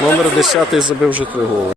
Номер 10 забив вже три голи.